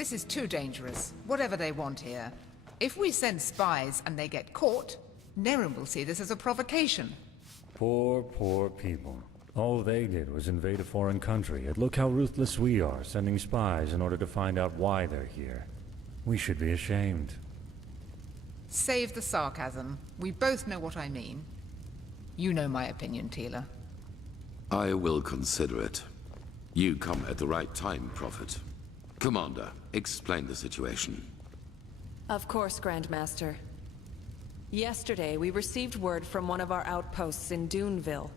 This is too dangerous, whatever they want here. If we send spies and they get caught, Nerim will see this as a provocation. Poor, poor people. All they did was invade a foreign country, and look how ruthless we are, sending spies in order to find out why they're here. We should be ashamed. Save the sarcasm. We both know what I mean. You know my opinion, Tila. I will consider it. You come at the right time, Prophet. Commander, explain the situation. Of course, Grandmaster. Yesterday, we received word from one of our outposts in Duneville.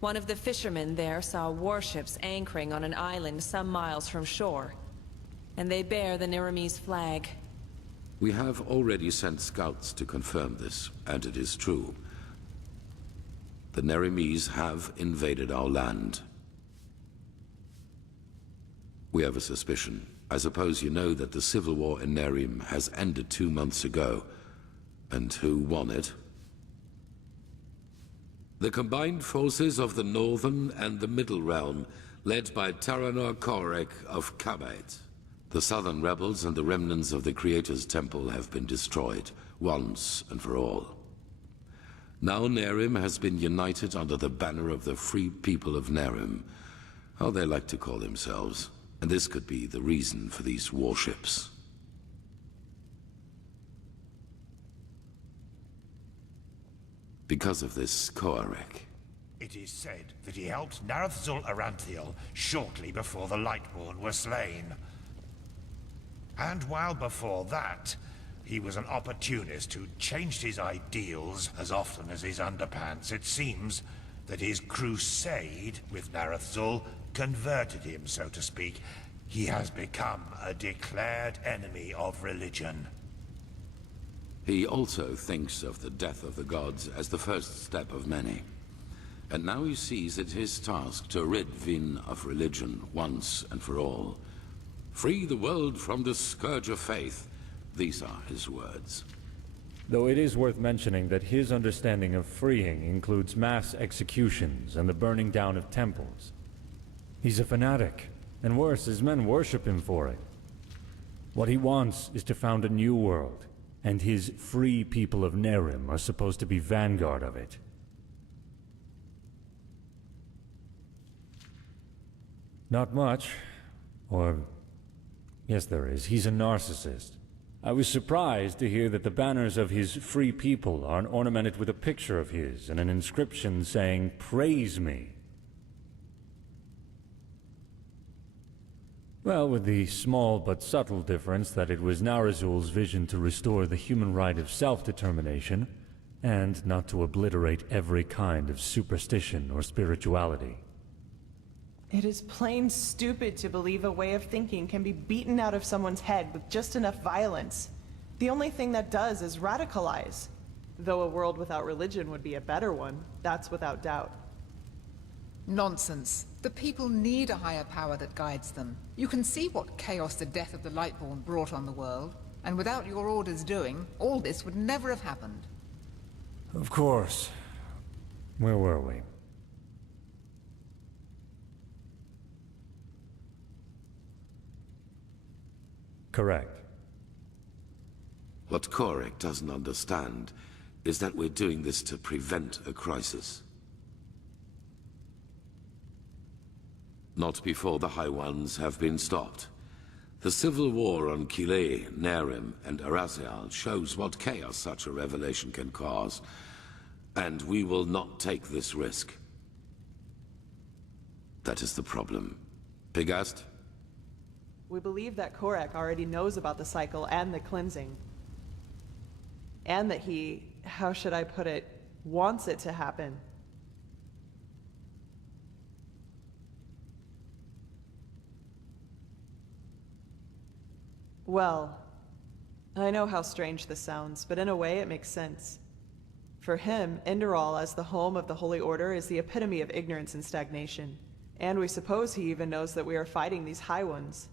One of the fishermen there saw warships anchoring on an island some miles from shore. And they bear the Nerimese flag. We have already sent scouts to confirm this, and it is true. The Nerimese have invaded our land. We have a suspicion. I suppose you know that the civil war in Nerim has ended 2 months ago. And who won it? The combined forces of the Northern and the Middle Realm, led by Taranor Korek of Kabait. The Southern rebels and the remnants of the Creator's Temple have been destroyed, once and for all. Now Nerim has been united under the banner of the Free People of Nerim, how they like to call themselves, and this could be the reason for these warships. Because of this Korek. It is said that he helped Narathzul Aranthiel shortly before the Lightborn were slain. And while before that, he was an opportunist who changed his ideals as often as his underpants. It seems that his crusade with Narathzul converted him, so to speak. He has become a declared enemy of religion. He also thinks of the death of the gods as the first step of many. And now he sees it his task to rid Vin of religion once and for all. Free the world from the scourge of faith. These are his words. Though it is worth mentioning that his understanding of freeing includes mass executions and the burning down of temples. He's a fanatic, and worse, his men worship him for it. What he wants is to found a new world, and his free people of Nerim are supposed to be vanguard of it. Not much. Or... yes, there is. He's a narcissist. I was surprised to hear that the banners of his free people are ornamented with a picture of his and an inscription saying, "Praise me." Well, with the small but subtle difference that it was Narazul's vision to restore the human right of self-determination, and not to obliterate every kind of superstition or spirituality. It is plain stupid to believe a way of thinking can be beaten out of someone's head with just enough violence. The only thing that does is radicalize. Though a world without religion would be a better one, that's without doubt. Nonsense. The people need a higher power that guides them. You can see what chaos the death of the Lightborn brought on the world, and without your orders doing, all this would never have happened. Of course. Where were we? Correct. What Korek doesn't understand is that we're doing this to prevent a crisis. Not before the High Ones have been stopped. The civil war on Kile, Nerim, and Arazial shows what chaos such a revelation can cause, and we will not take this risk. That is the problem. Pigast? We believe that Korek already knows about the cycle and the cleansing. And that he, how should I put it, wants it to happen. Well, I know how strange this sounds, but in a way it makes sense. For him, Enderal as the home of the Holy Order is the epitome of ignorance and stagnation. And we suppose he even knows that we are fighting these High Ones.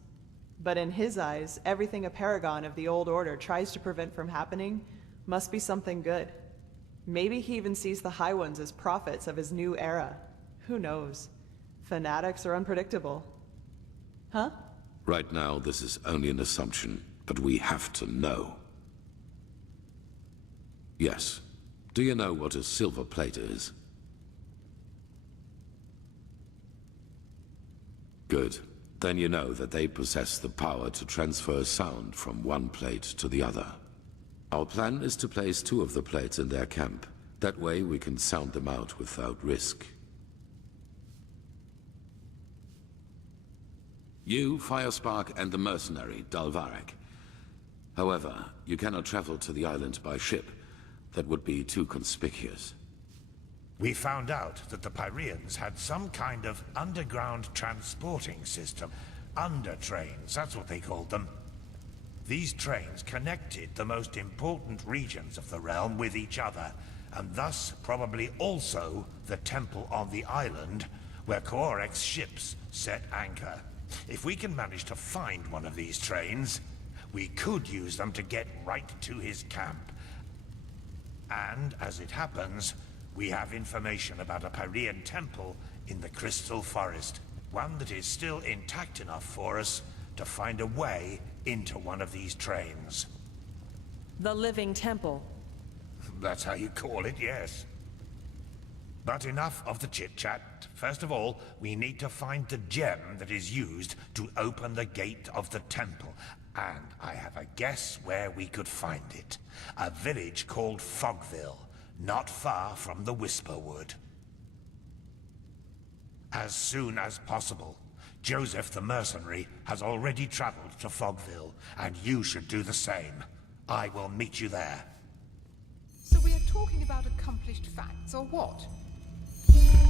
But in his eyes, everything a paragon of the old order tries to prevent from happening must be something good. Maybe he even sees the High Ones as prophets of his new era. Who knows? Fanatics are unpredictable. Huh? Right now, this is only an assumption, but we have to know. Yes. Do you know what a silver plate is? Good. Then you know that they possess the power to transfer sound from one plate to the other. Our plan is to place 2 of the plates in their camp. That way we can sound them out without risk. You, Firespark, and the mercenary, Dalvarek. However, you cannot travel to the island by ship. That would be too conspicuous. We found out that the Pyreans had some kind of underground transporting system. Under-trains, that's what they called them. These trains connected the most important regions of the realm with each other, and thus probably also the temple on the island where Korek's ships set anchor. If we can manage to find one of these trains, we could use them to get right to his camp. And, as it happens, we have information about a Pyrean temple in the Crystal Forest. One that is still intact enough for us to find a way into one of these trains. The Living Temple. That's how you call it, yes. But enough of the chit-chat. First of all, we need to find the gem that is used to open the gate of the temple. And I have a guess where we could find it. A village called Fogville, not far from the Whisperwood. As soon as possible. Joseph the mercenary has already traveled to Fogville, and you should do the same. I will meet you there. So we are talking about accomplished facts, or what?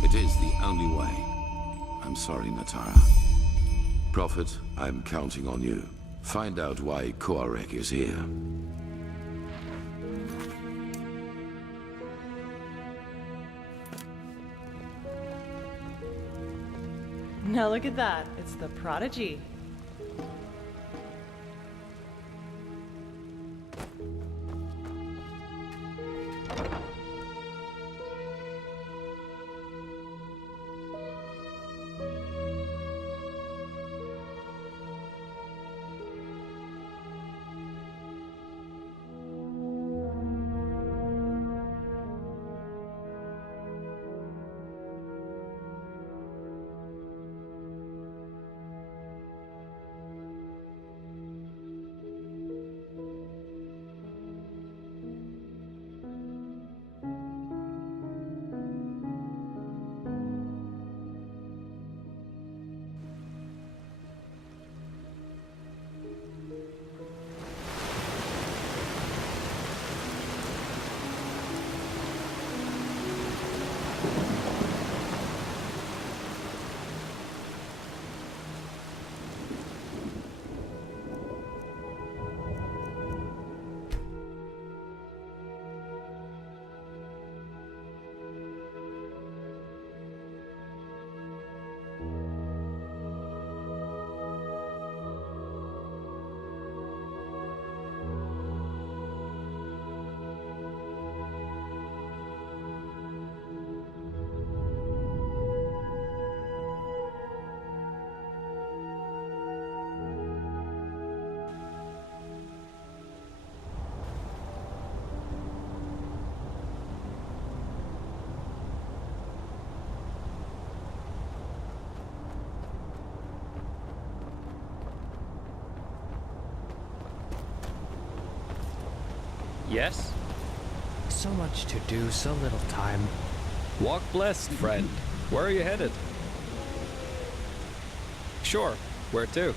It is the only way. I'm sorry, Natara. Prophet, I'm counting on you. Find out why Korek is here. Now look at that. It's the Prodigy. Yes? So much to do, so little time. Walk blessed, friend. Where are you headed? Sure. Where to?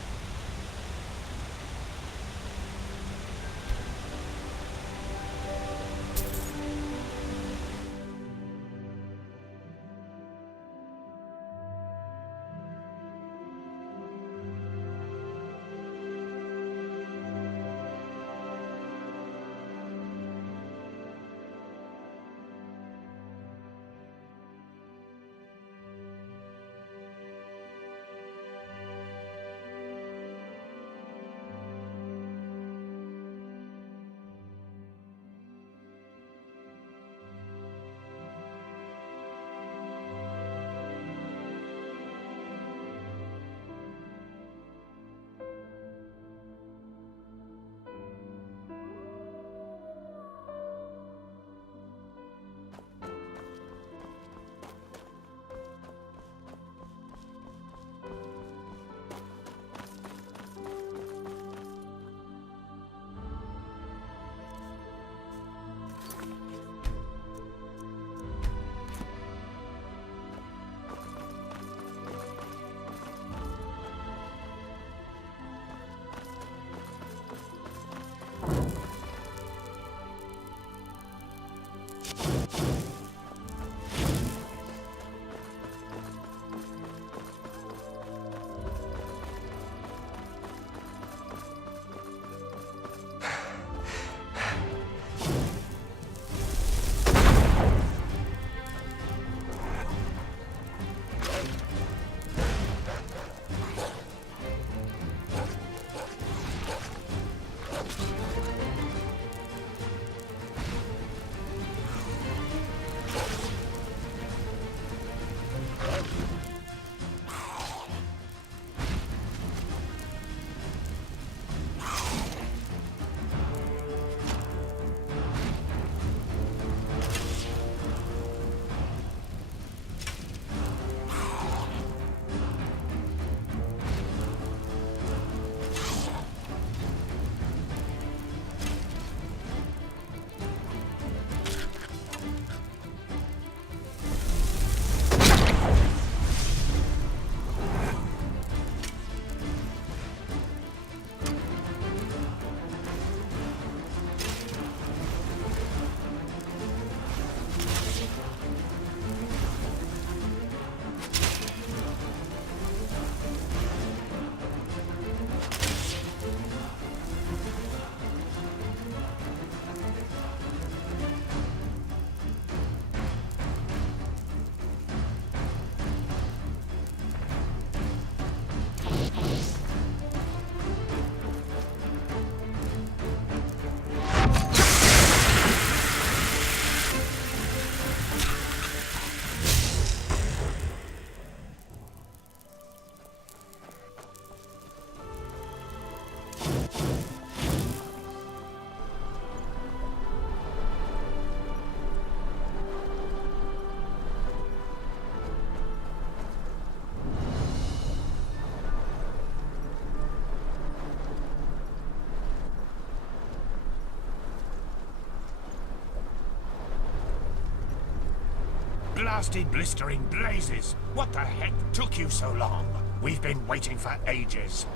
Dusty, blistering blazes! What the heck took you so long? We've been waiting for ages.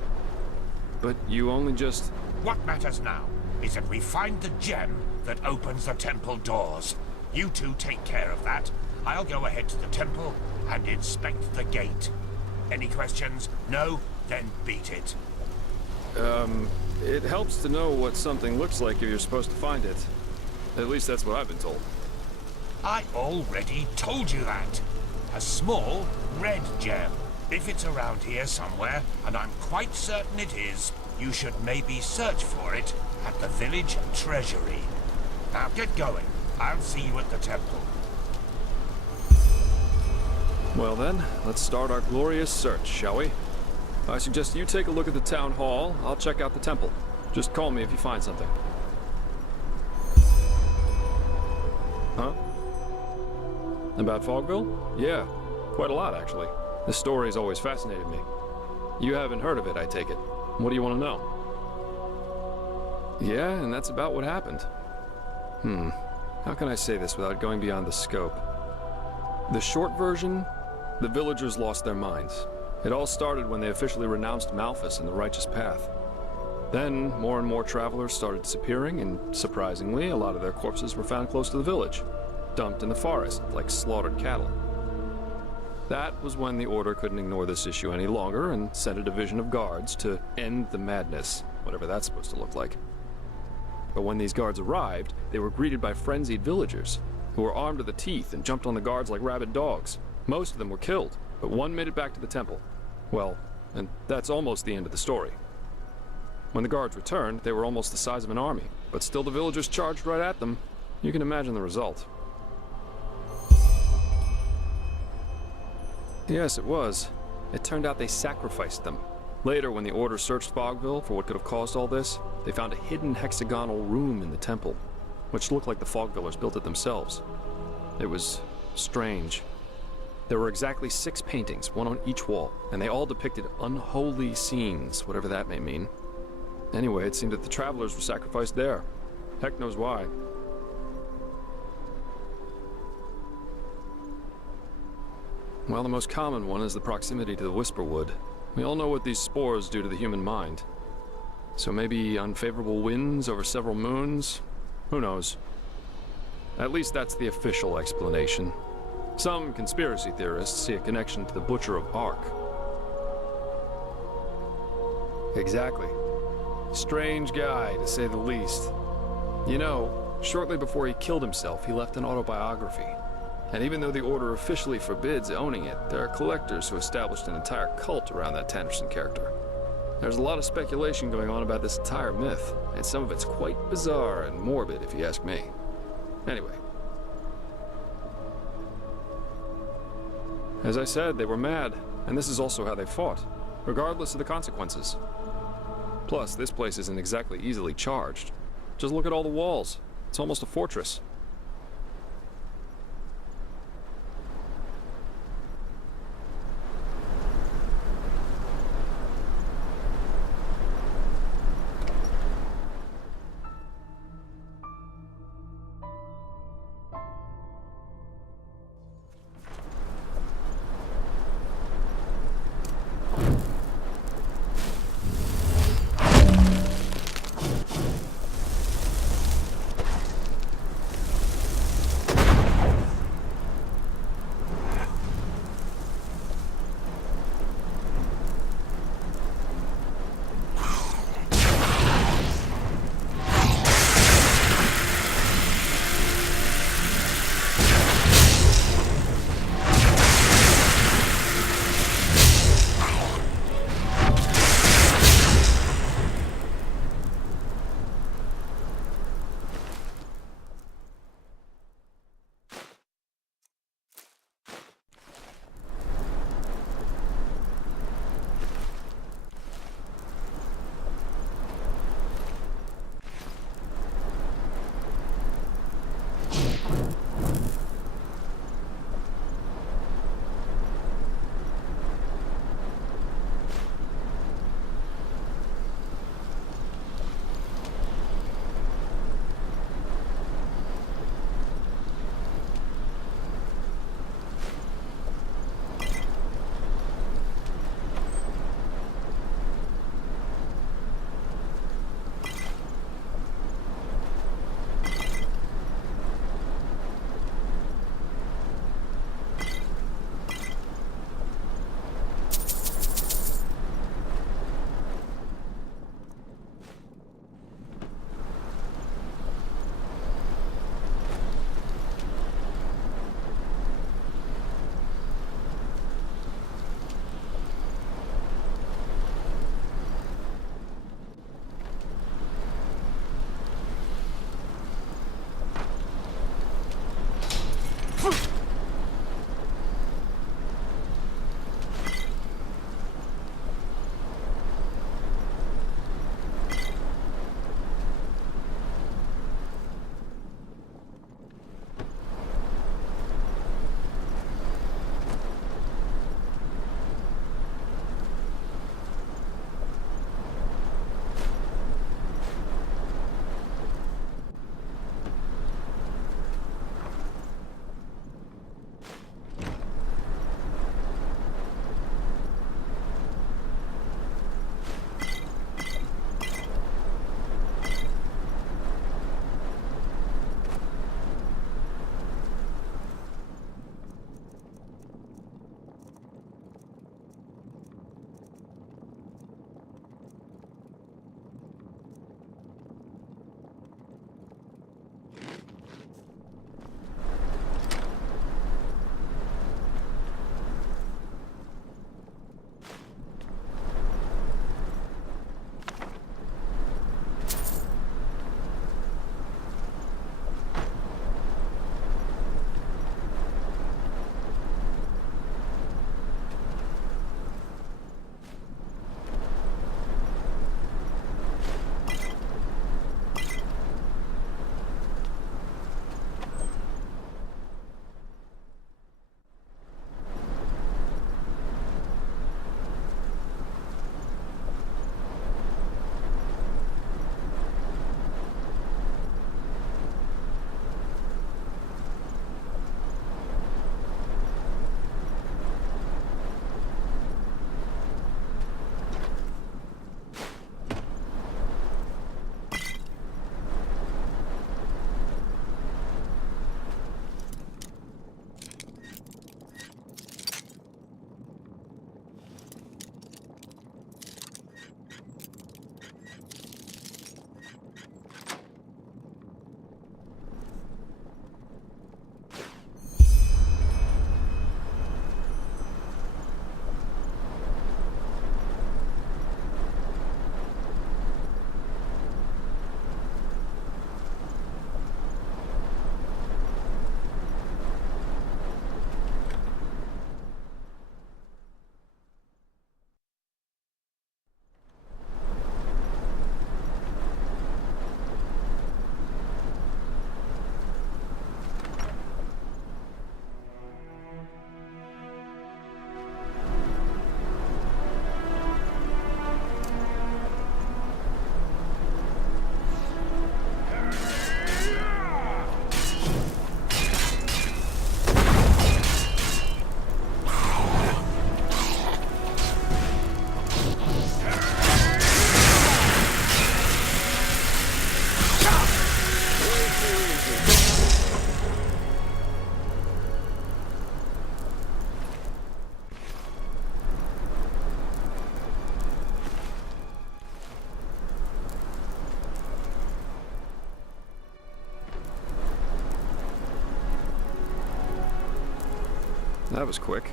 But you only just... What matters now is that we find the gem that opens the temple doors. You two take care of that. I'll go ahead to the temple and inspect the gate. Any questions? No? Then beat it. It helps to know what something looks like if you're supposed to find it. At least that's what I've been told. I already told you that. A small, red gem. If it's around here somewhere, and I'm quite certain it is, you should maybe search for it at the village treasury. Now get going. I'll see you at the temple. Well then, let's start our glorious search, shall we? I suggest you take a look at the town hall. I'll check out the temple. Just call me if you find something. Huh? About Fogville? Yeah, quite a lot actually. The story's always fascinated me. You haven't heard of it, I take it. What do you want to know? Yeah, and that's about what happened. How can I say this without going beyond the scope? The short version, the villagers lost their minds. It all started when they officially renounced Malphas and the righteous path. Then, more and more travelers started disappearing, and surprisingly, a lot of their corpses were found close to the village, dumped in the forest like slaughtered cattle. That was when the Order couldn't ignore this issue any longer and sent a division of guards to end the madness, whatever that's supposed to look like. But when these guards arrived, they were greeted by frenzied villagers, who were armed to the teeth and jumped on the guards like rabid dogs. Most of them were killed, but one made it back to the temple. Well, and that's almost the end of the story. When the guards returned, they were almost the size of an army, but still the villagers charged right at them. You can imagine the result. Yes, it was. It turned out they sacrificed them. Later, when the Order searched Fogville for what could have caused all this, they found a hidden hexagonal room in the temple, which looked like the Fogvillers built it themselves. It was strange. There were exactly 6 paintings, one on each wall, and they all depicted unholy scenes, whatever that may mean. Anyway, it seemed that the travelers were sacrificed there. Heck knows why. Well, the most common one is the proximity to the Whisperwood. We all know what these spores do to the human mind. So maybe unfavorable winds over several moons? Who knows? At least that's the official explanation. Some conspiracy theorists see a connection to the Butcher of Ark. Exactly. Strange guy, to say the least. You know, shortly before he killed himself, he left an autobiography. And even though the Order officially forbids owning it, there are collectors who established an entire cult around that Tannerson character. There's a lot of speculation going on about this entire myth, and some of it's quite bizarre and morbid, if you ask me. Anyway. As I said, they were mad, and this is also how they fought, regardless of the consequences. Plus, this place isn't exactly easily charged. Just look at all the walls. It's almost a fortress. That was quick.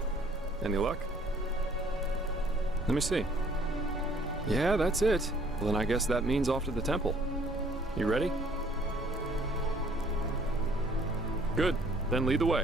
Any luck? Let me see. Yeah, that's it. Well, then I guess that means off to the temple. You ready? Good. Then lead the way.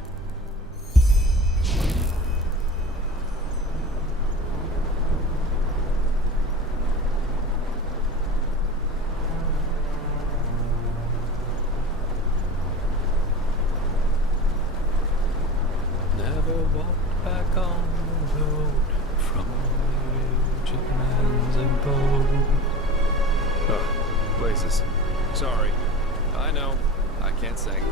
Never walked back on the road from the aged man's abode. Oh, places. Sorry. I know. I can't sing.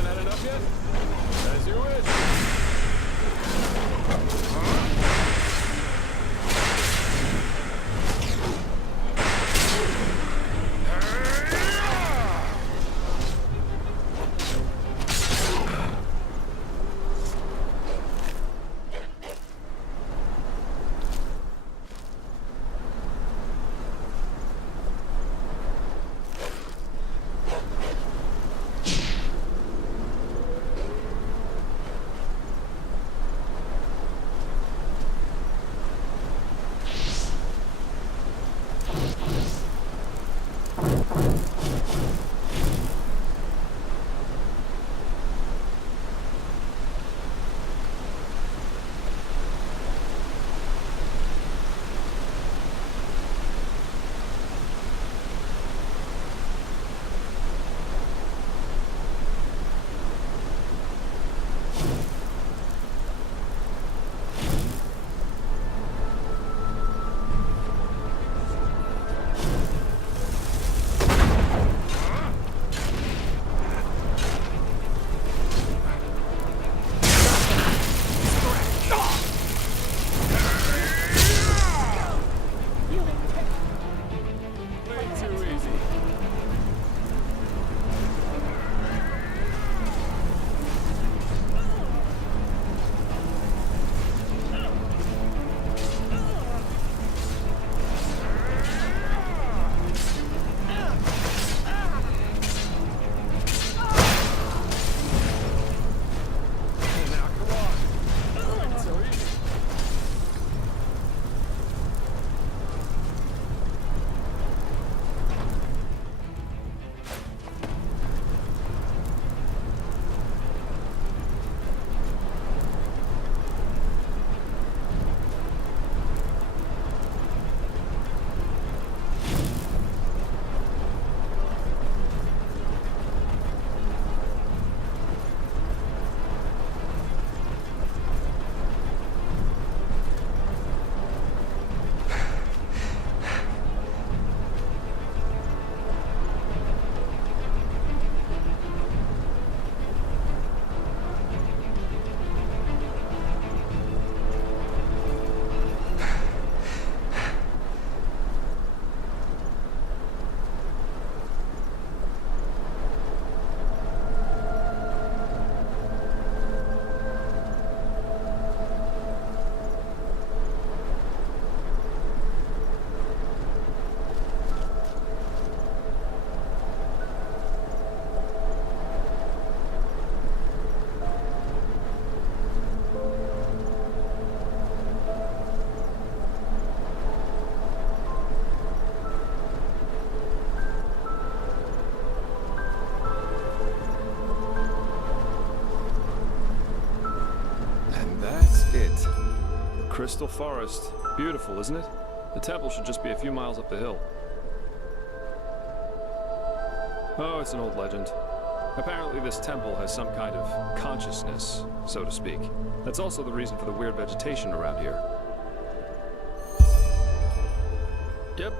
Haven't had enough yet? As you wish. Crystal Forest. Beautiful, isn't it? The temple should just be a few miles up the hill. Oh, it's an old legend. Apparently this temple has some kind of consciousness, so to speak. That's also the reason for the weird vegetation around here. Yep.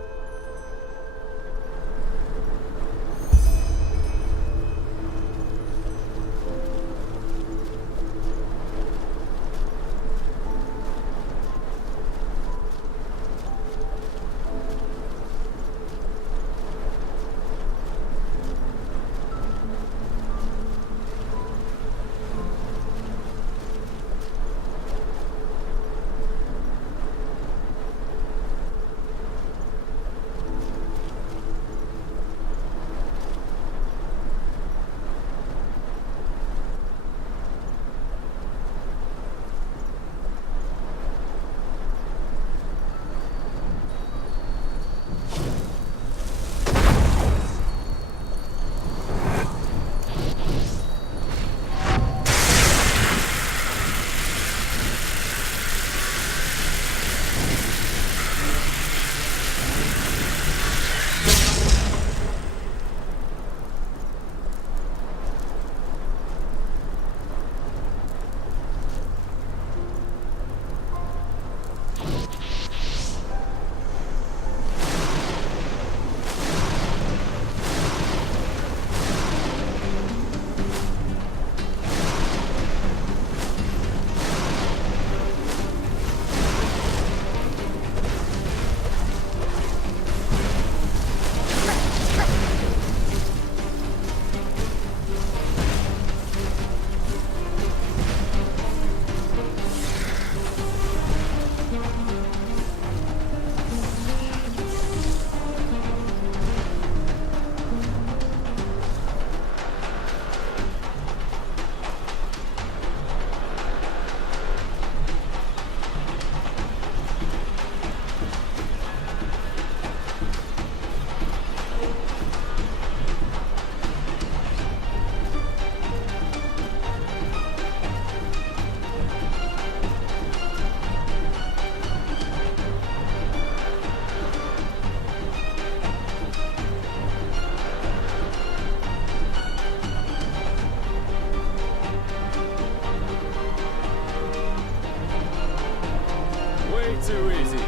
too easy.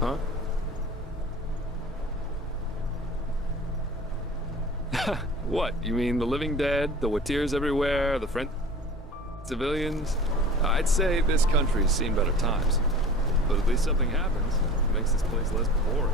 Huh? Huh? What? You mean the living dead, the Watirs everywhere, the French civilians? I'd say this country's seen better times. But at least something happens. It makes this place less boring.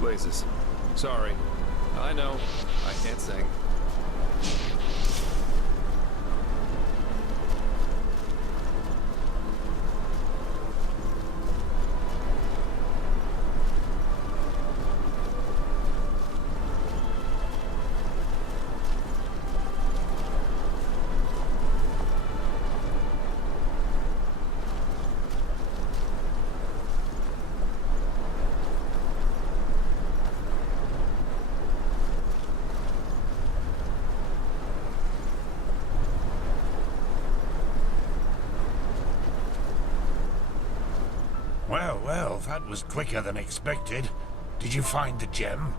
Blazes. Sorry. I know. I can't sing. Well, that was quicker than expected. Did you find the gem?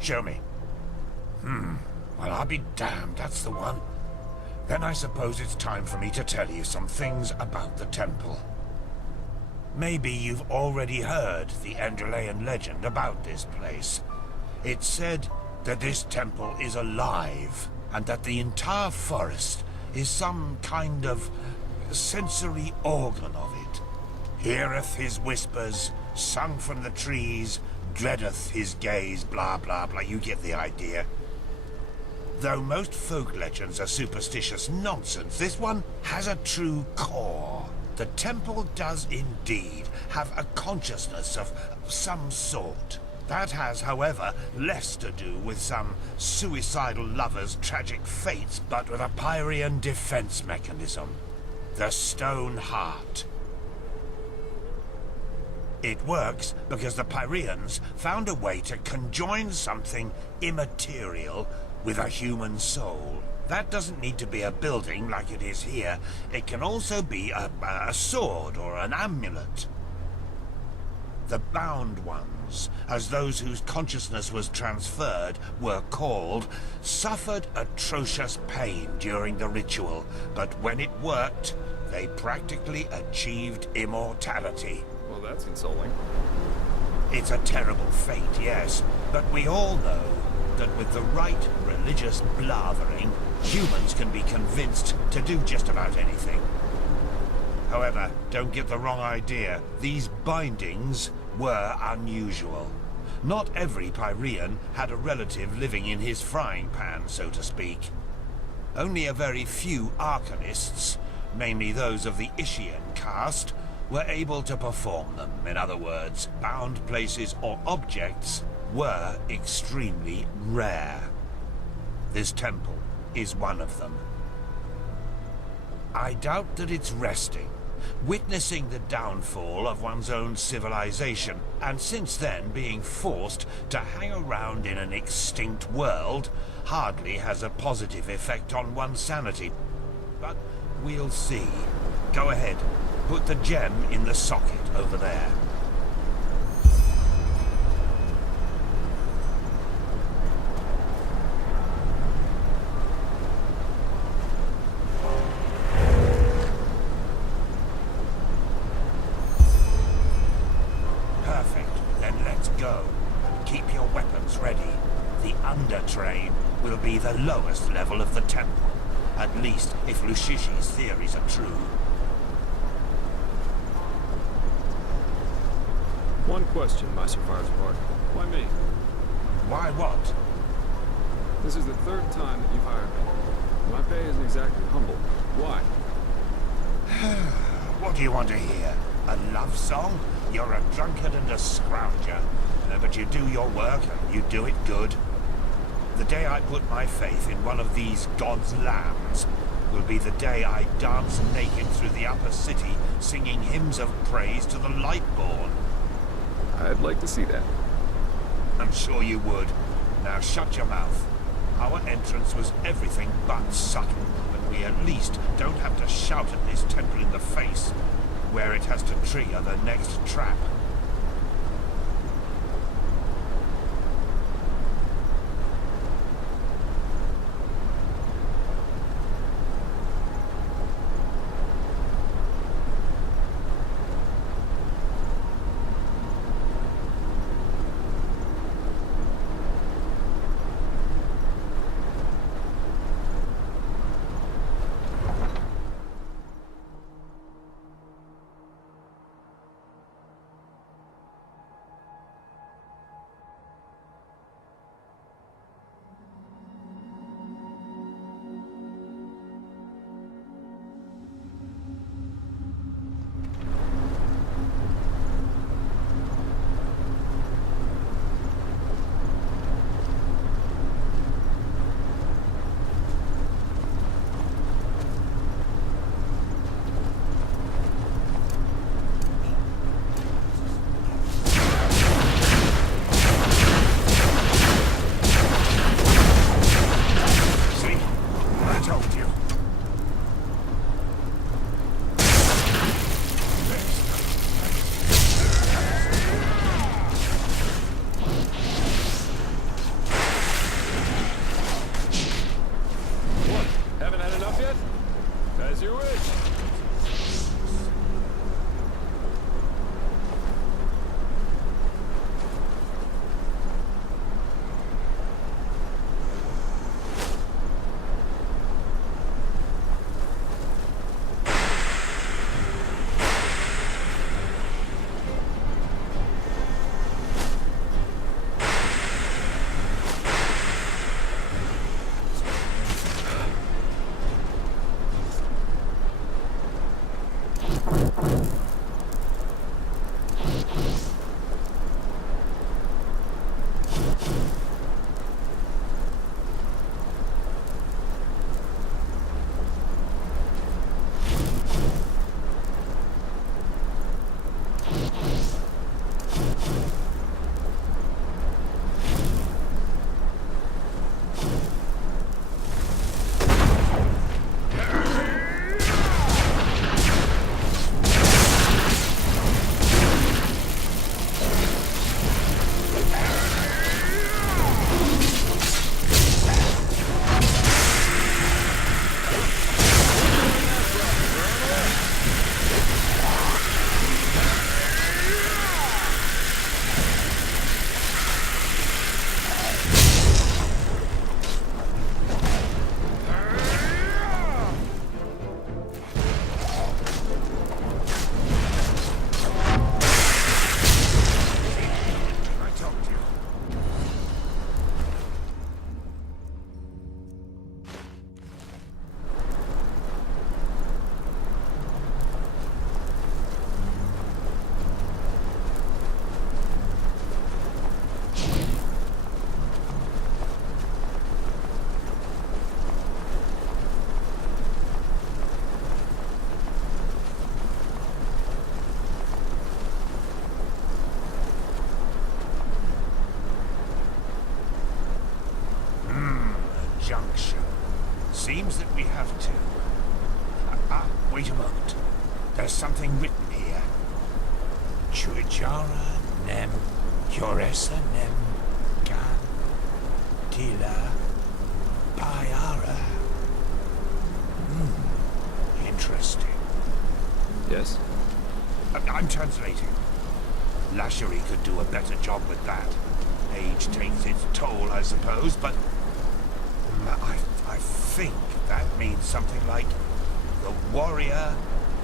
Show me. Well, I'll be damned, that's the one. Then I suppose it's time for me to tell you some things about the temple. Maybe you've already heard the Enderalean legend about this place. It's said that this temple is alive, and that the entire forest is some kind of sensory organ of it. Heareth his whispers, sung from the trees, dreadeth his gaze, blah blah blah, you get the idea. Though most folk legends are superstitious nonsense, this one has a true core. The temple does indeed have a consciousness of some sort. That has, however, less to do with some suicidal lover's tragic fates, but with a Pyrrhian defense mechanism. The Stone Heart. It works because the Pyrrhians found a way to conjoin something immaterial with a human soul. That doesn't need to be a building like it is here. It can also be a sword or an amulet. The Bound Ones, as those whose consciousness was transferred were called, suffered atrocious pain during the ritual, but when it worked, they practically achieved immortality. Well, that's consoling. It's a terrible fate, yes, but we all know that with the right religious blathering, humans can be convinced to do just about anything. However, don't get the wrong idea. These bindings were unusual. Not every Pyrrhian had a relative living in his frying pan, so to speak. Only a very few arcanists, mainly those of the Ishian caste, were able to perform them. In other words, bound places or objects were extremely rare. This temple is one of them. I doubt that it's resting, witnessing the downfall of one's own civilization, and since then being forced to hang around in an extinct world hardly has a positive effect on one's sanity. But we'll see. Go ahead, put the gem in the socket over there. The lowest level of the temple, at least if Lushishi's theories are true. One question, my Sapphires Part. Why me? Why what? This is the third time that you've hired me. My pay isn't exactly humble. Why? What do you want to hear? A love song? You're a drunkard and a scrounger. But you do your work and you do it good. The day I put my faith in one of these gods' lambs will be the day I dance naked through the upper city, singing hymns of praise to the Lightborn. I'd like to see that. I'm sure you would. Now shut your mouth. Our entrance was everything but subtle, but we at least don't have to shout at this temple in the face, where it has to trigger the next trap. seems that we have to. Wait a moment. There's something written here. Chuijara nem Yoresa nem Gan Tila Payara. Interesting. Yes? I'm translating. Lashery could do a better job with that. Age takes its toll, I suppose, but I think that means something like the warrior,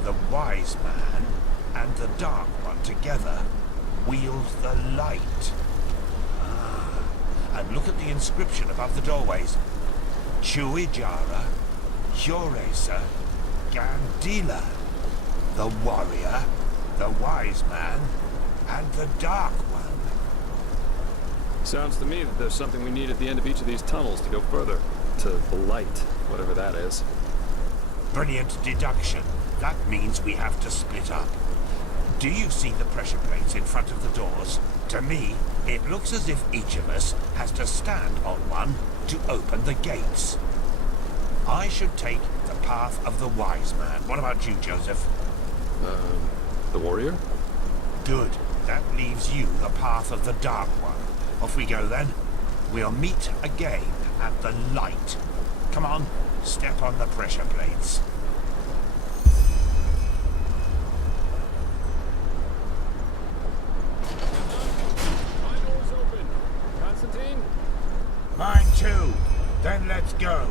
the wise man, and the dark one together wield the light. And look at the inscription above the doorways. Chuijara, Yoresa, Gandila. The warrior, the wise man, and the dark one. Sounds to me that there's something we need at the end of each of these tunnels to go further. To the light, whatever that is. Brilliant deduction. That means we have to split up. Do you see the pressure plates in front of the doors? To me, it looks as if each of us has to stand on one to open the gates. I should take the path of the wise man. What about you, Joseph? The warrior? Good. That leaves you the path of the dark one. Off we go then. We'll meet again at the light. Come on, step on the pressure plates. My door's open. Constantine? Mine too. Then let's go.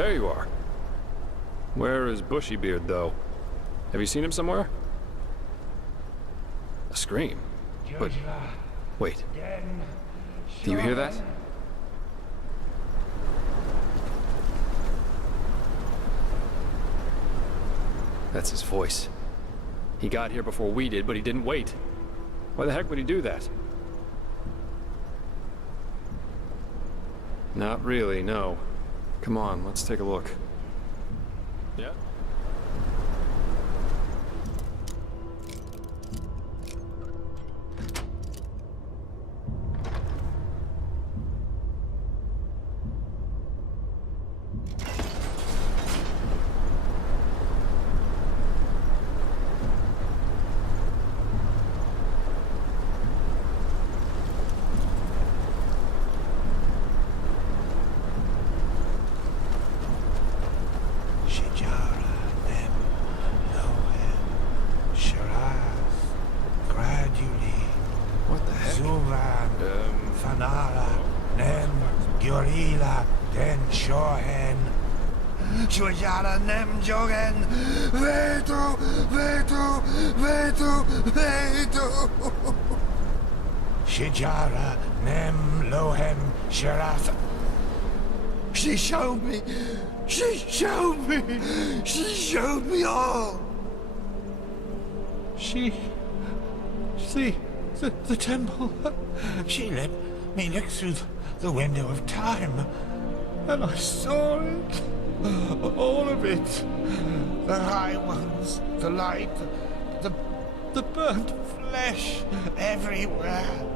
There you are. Where is Bushybeard, though? Have you seen him somewhere? A scream? But... wait. Do you hear that? That's his voice. He got here before we did, but he didn't wait. Why the heck would he do that? Not really, no. Come on, let's take a look. Yeah? Shijara Nem Lohem Sharath. She showed me. She showed me. She showed me all. The temple. She let me look through the window of time, and I saw it. All of it. The high ones, the light, the burnt flesh everywhere.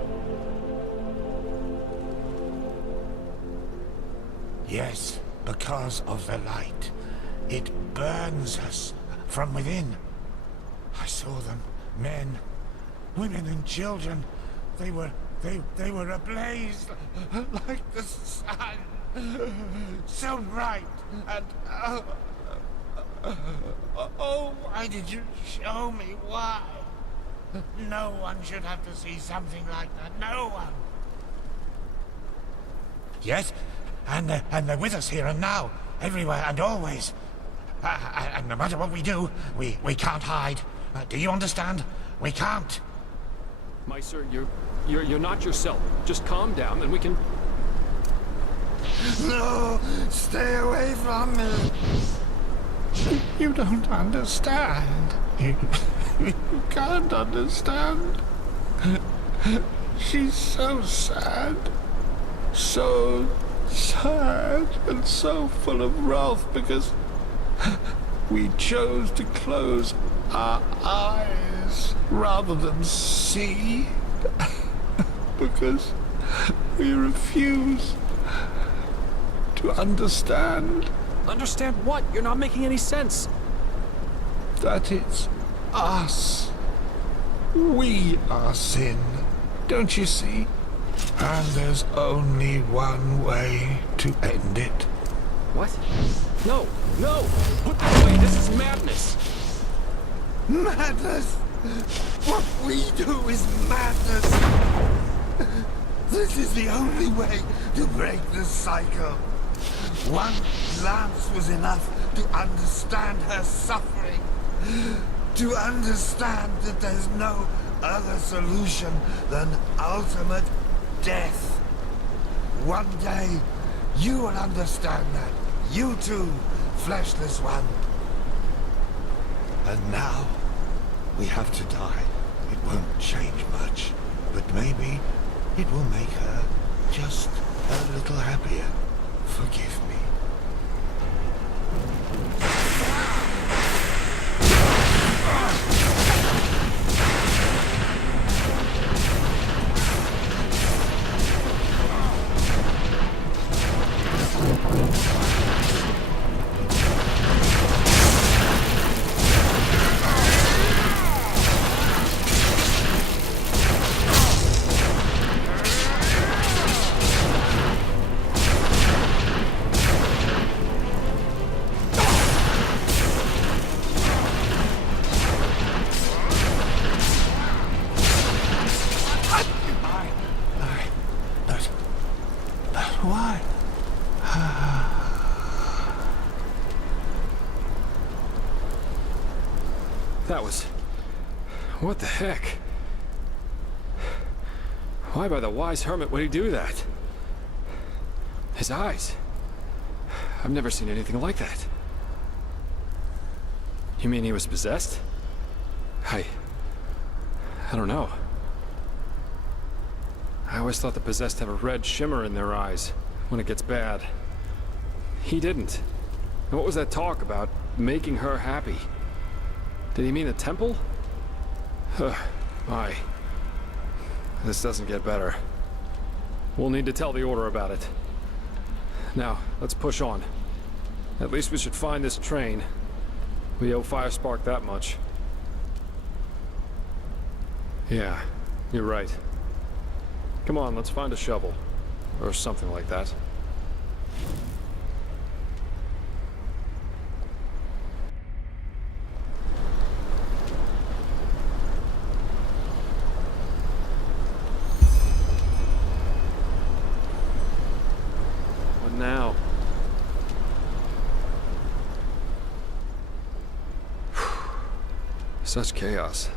Yes, because of the light. It burns us from within. I saw them, men, women and children. They were ablaze like the sun. So bright and oh, why did you show me? Why? No one should have to see something like that. No one. Yes, and they're with us here and now, everywhere and always. And no matter what we do, we can't hide. Do you understand? We can't. Meister, you're not yourself. Just calm down and we can... No, stay away from me. You don't understand. You can't understand. She's so sad. So sad and so full of wrath because we chose to close our eyes rather than see. Because we refuse to understand. Understand what? You're not making any sense. That it's us. We are sin. Don't you see? And there's only one way to end it. What? No! No! Put that away! This is madness! Madness? What we do is madness. This is the only way to break the cycle. One glance was enough to understand her suffering. To understand that there's no other solution than ultimate death. One day, you will understand that. You too, fleshless one. And now, we have to die. It won't change much, but maybe it will make her just a little happier. Forgive me. That was... What the heck? Why by the wise hermit would he do that? His eyes. I've never seen anything like that. You mean he was possessed? I don't know. I always thought the possessed have a red shimmer in their eyes when it gets bad. He didn't. And what was that talk about making her happy? Did he mean the temple? My. This doesn't get better. We'll need to tell the Order about it. Now, let's push on. At least we should find this train. We owe Firespark that much. Yeah, you're right. Come on, let's find a shovel. Or something like that. What now? Such chaos.